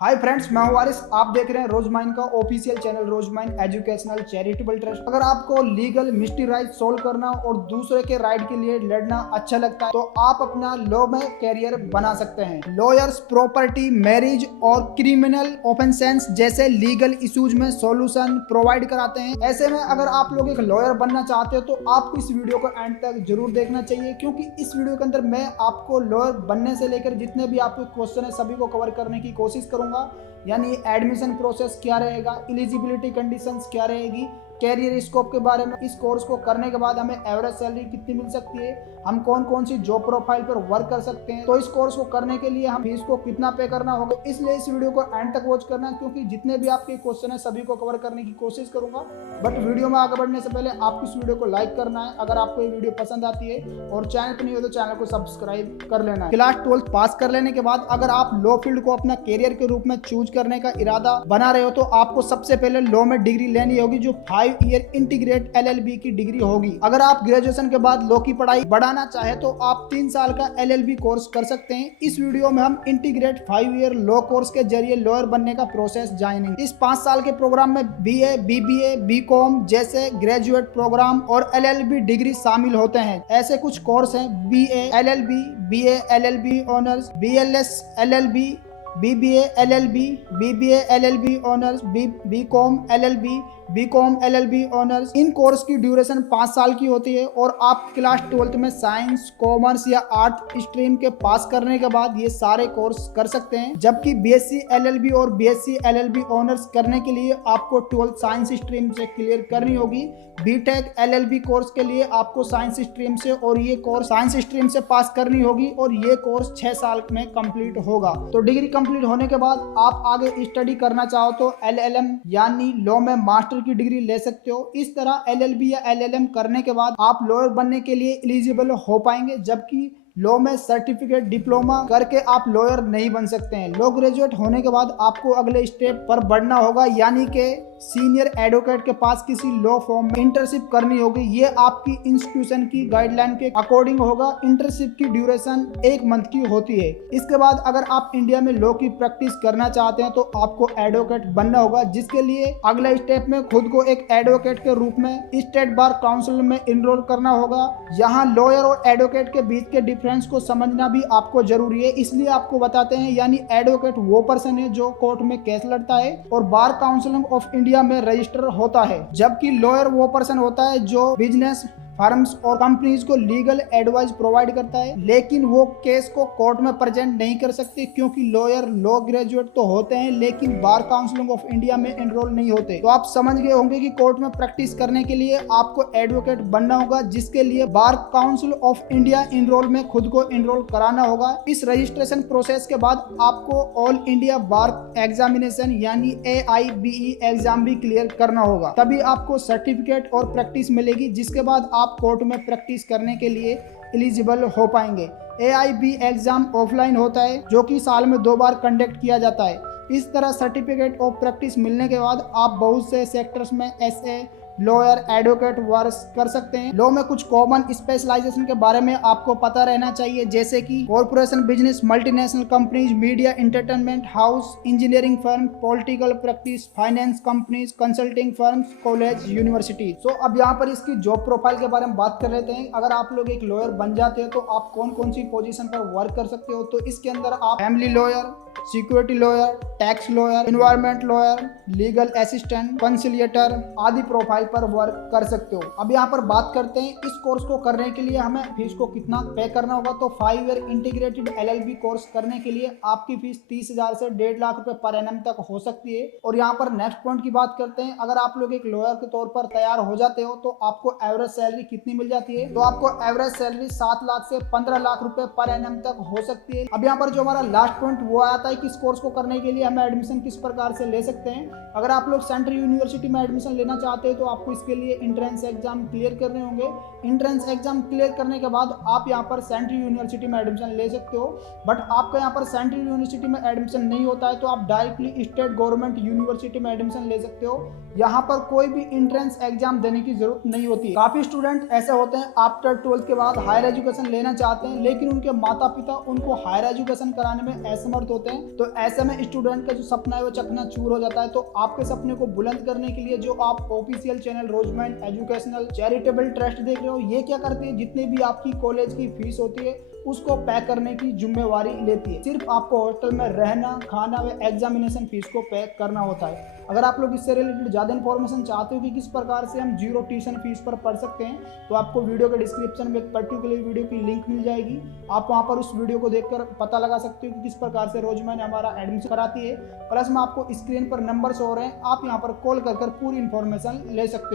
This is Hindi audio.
हाय फ्रेंड्स, मैं हूं वारिस। आप देख रहे हैं रोज माइन का ऑफिशियल चैनल रोज माइन एजुकेशनल चैरिटेबल ट्रस्ट। अगर आपको लीगल मिस्ट्री राइट सोल्व करना और दूसरे के राइट के लिए लड़ना अच्छा लगता है तो आप अपना लॉ में कैरियर बना सकते हैं। लॉयर्स प्रॉपर्टी, मैरिज और क्रिमिनल ऑफेंसेस जैसे लीगल इश्यूज में सॉल्यूशन प्रोवाइड कराते हैं। ऐसे में अगर आप लोग एक लॉयर बनना चाहते हो तो आपको इस वीडियो को एंड तक जरूर देखना चाहिए, क्योंकि इस वीडियो के अंदर मैं आपको लॉयर बनने से लेकर जितने भी आपके क्वेश्चन है सभी को कवर करने की कोशिश करूंगा। यानी एडमिशन प्रोसेस क्या रहेगा, एलिजिबिलिटी कंडीशंस क्या रहेगी, कैरियर स्कोप के बारे में, इस कोर्स को करने के बाद हमें एवरेज सैलरी कितनी मिल सकती है, हम कौन कौन सी जॉब प्रोफाइल पर वर्क कर सकते हैं, तो इस कोर्स को करने के लिए हम फीस को कितना पे करना होगा। इसलिए इस वीडियो को एंड तक वॉच करना, क्योंकि जितने भी आपके क्वेश्चन है सभी को कवर करने की कोशिश करूंगा। बट वीडियो में आगे बढ़ने से पहले आपको इस वीडियो को लाइक करना है अगर आपको ये वीडियो पसंद आती है, और चैनल पर नहीं हो तो चैनल को सब्सक्राइब कर लेना है। क्लास 12 पास कर लेने के बाद अगर आप लॉ फील्ड को अपना कैरियर के रूप में चूज करने का इरादा बना रहे हो तो आपको सबसे पहले लॉ में डिग्री लेनी होगी, जो 5 ईयर इंटीग्रेट LLB की डिग्री होगी। अगर आप ग्रेजुएशन के बाद लॉ की पढ़ाई बढ़ाना चाहे तो आप 3 साल का LLB कोर्स कर सकते हैं। इस वीडियो में हम इंटीग्रेट 5 ईयर लॉ कोर्स के जरिए लॉयर बनने का प्रोसेस जानेंगे। इस 5 साल के प्रोग्राम में BA, BBA, BCom जैसे ग्रेजुएट प्रोग्राम और LLB डिग्री शामिल होते हैं। ऐसे कुछ कोर्स हैं: BA LLB, BA LLB honours, BLS LLB, BBA LLB, BBA LLB honours, BCom LLB, BCom LLB honours. इन कोर्स की ड्यूरेशन 5 साल की होती है और आप क्लास 12 में साइंस, कॉमर्स या आर्ट स्ट्रीम के पास करने के बाद ये सारे कोर्स कर सकते हैं। जबकि BSc LLB और BSc LLB ऑनर्स करने के लिए आपको 12 साइंस स्ट्रीम से क्लियर करनी होगी। BTech LLB कोर्स के लिए आपको साइंस स्ट्रीम से और ये कोर्स साइंस स्ट्रीम से पास करनी होगी और ये कोर्स 6 साल में कंप्लीट होगा। तो डिग्री कंप्लीट होने के बाद आप आगे स्टडी करना चाहो तो LLM यानी लॉ में मास्टर की डिग्री ले सकते हो। इस तरह LLB या LLM करने के बाद आप लॉयर बनने के लिए एलिजिबल हो पाएंगे, जबकि लॉ में सर्टिफिकेट डिप्लोमा करके आप लॉयर नहीं बन सकते हैं। लॉ ग्रेजुएट होने के बाद आपको अगले स्टेप पर बढ़ना होगा, यानी कि सीनियर एडवोकेट के पास किसी लॉ फॉर्म में इंटर्नशिप करनी होगी। ये आपकी इंस्टीट्यूशन की गाइडलाइन के अकॉर्डिंग होगा। इंटर्नशिप की ड्यूरेशन 1 मंथ की होती है। इसके बाद अगर आप इंडिया में लॉ की प्रैक्टिस करना चाहते हैं तो आपको एडवोकेट बनना होगा, जिसके लिए अगले स्टेप में खुद को एक एडवोकेट के रूप में स्टेट बार काउंसिल में इनरोल करना होगा। यहाँ लॉयर और एडवोकेट के बीच के डिफरेंस को समझना भी आपको जरूरी है, इसलिए आपको बताते हैं। यानी एडवोकेट वो पर्सन है जो कोर्ट में केस लड़ता है और बार काउंसिल ऑफ इंडिया में रजिस्टर होता है, जबकि लॉयर वो पर्सन होता है जो बिजनेस फर्म्स और कंपनीज को लीगल एडवाइस प्रोवाइड करता है, लेकिन वो केस को कोर्ट में प्रेजेंट नहीं कर सकते, क्योंकि लॉयर लॉ ग्रेजुएट तो होते हैं लेकिन बार काउंसिल ऑफ इंडिया में एनरोल नहीं होते। तो आप समझ गए होंगे कि कोर्ट में प्रैक्टिस करने के लिए आपको एडवोकेट बनना होगा, जिसके लिए bar council of India enrol में खुद को एनरोल कराना होगा। इस रजिस्ट्रेशन प्रोसेस के बाद आपको ऑल इंडिया बार एग्जामिनेशन यानी AIBE एग्जाम भी क्लियर करना होगा, तभी आपको सर्टिफिकेट और प्रैक्टिस मिलेगी, जिसके बाद आप कोर्ट में प्रैक्टिस करने के लिए एलिजिबल हो पाएंगे। AIB एग्जाम ऑफलाइन होता है, जो कि साल में 2 बार कंडक्ट किया जाता है। इस तरह सर्टिफिकेट ऑफ प्रैक्टिस मिलने के बाद आप बहुत से सेक्टर्स में SA, लॉयर, एडवोकेट वर्क कर सकते हैं। लॉ में कुछ कॉमन स्पेशलाइजेशन के बारे में आपको पता रहना चाहिए, जैसे कि corporation business, multinational companies, media, entertainment house, engineering firm, political practice, finance companies, consulting firms, college, university. तो अब यहाँ पर इसकी जॉब प्रोफाइल के बारे में बात कर लेते हैं। अगर आप लोग एक लॉयर बन जाते हो तो आप कौन कौन सी पोजीशन पर वर्क कर सकते हो, तो इसके अंदर आप family lawyer, security lawyer, tax lawyer, environment lawyer, legal assistant, conciliator आदि प्रोफाइल पर वर्क कर सकते हो। अब यहाँ पर बात करते हैं इस कोर्स को करने के लिए हमें फीस को कितना पे करना होगा। तो 5 ईयर इंटीग्रेटेड LLB कोर्स करने के लिए आपकी फीस 30,000 से 1.5 लाख रुपए पर एनम तक हो सकती है। और यहाँ पर नेक्स्ट पॉइंट की बात करते हैं, अगर आप लोग एक लॉयर के तौर पर तैयार हो जाते हो तो आपको एवरेज सैलरी कितनी मिल जाती है। तो आपको एवरेज सैलरी 7 लाख से 15 लाख रुपए पर एनम तक हो सकती है। अब यहाँ पर जो हमारा लास्ट पॉइंट वो आता है कि इस कोर्स को करने के लिए हमें एडमिशन किस प्रकार से ले सकते हैं। अगर आप लोग सेंट्रल यूनिवर्सिटी में एडमिशन लेना चाहते हो तो आपको इसके लिए एंट्रेंस एग्जाम क्लियर करने होंगे। एंट्रेंस एग्जाम क्लियर करने के बाद आप यहाँ पर सेंट्रल यूनिवर्सिटी में एडमिशन ले सकते हो। बट आपका यहाँ पर सेंट्रल यूनिवर्सिटी में एडमिशन नहीं होता है तो आप डायरेक्टली स्टेट गवर्नमेंट यूनिवर्सिटी में एडमिशन ले सकते हो। यहाँ पर कोई भी एंट्रेंस एग्जाम देने की जरूरत नहीं होती है। काफी स्टूडेंट ऐसे होते हैं आफ्टर 12th के बाद हायर एजुकेशन लेना चाहते हैं, लेकिन उनके माता पिता उनको हायर एजुकेशन कराने में असमर्थ होते हैं। हैं। तो ऐसे में स्टूडेंट का जो सपना है वो चकनाचूर हो जाता है। तो आपके सपने को बुलंद करने के लिए जो आप official channel Rosemind educational charitable trust देख रहे हो, ये क्या करती है, जितनी भी आपकी कॉलेज की फीस होती है उसको पे करने की जिम्मेवारी लेती है। सिर्फ आपको हॉस्टल में रहना, खाना व एग्जामिनेशन फीस को पे करना होता है। अगर आप लोग इससे रिलेटेड ज़्यादा इन्फॉर्मेशन चाहते हो कि किस प्रकार से हम जीरो ट्यूशन फीस पर पढ़ सकते हैं, तो आपको वीडियो के डिस्क्रिप्शन में एक पर्टिकुलर वीडियो की लिंक मिल जाएगी। आप वहाँ पर उस वीडियो को देखकर पता लगा सकते हो कि किस प्रकार से रोजमैन हमारा एडमिशन कराती है। प्लस में आपको स्क्रीन पर नंबर शो हो रहे हैं, आप यहाँ पर कॉल कर पूरी इन्फॉर्मेशन ले सकते हो।